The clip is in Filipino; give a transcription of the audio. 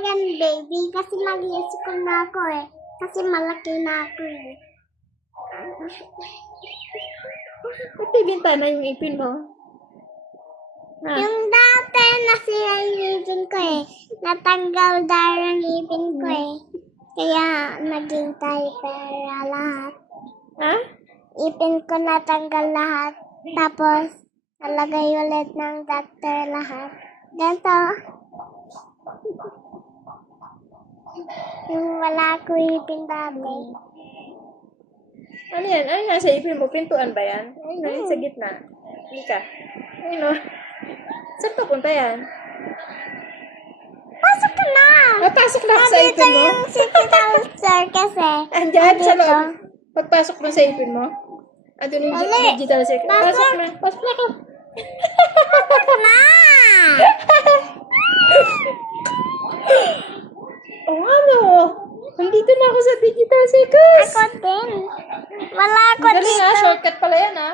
yan, baby. Kasi mag-iisip ko na ako eh. Kasi malaki na ako eh. Ba't bibinta na yung ipin mo? Ha? Yung dati nasira yung ipin ko eh. Natanggal dahil ang ipin ko eh. Kaya naging pera lahat. Ha? Ipin ko natanggal lahat. Tapos, nalagay ulit ng doctor lahat. Ganito. Yung wala ko ipin dati. Ano yan? Ano nasa ipin mo? Pintuan ba yan? Ayun na, yung sa gitna. Hindi ka. Ayun o. Saan papunta yan? Pasok ka na! Pasok na sa Nandito ipin mo? yung city culture kasi. Andyan sa Nandito. loob. Pagpasok mo sa ipin mo? Andun yung Dali. digital circuit. Pasok. Pasok na. Pasok na ka. Pasok na! Oh, ano? Nandito na ako sa digital circus. Ako din. Wala ako Galing dito. ha, shortcut pala yan ha.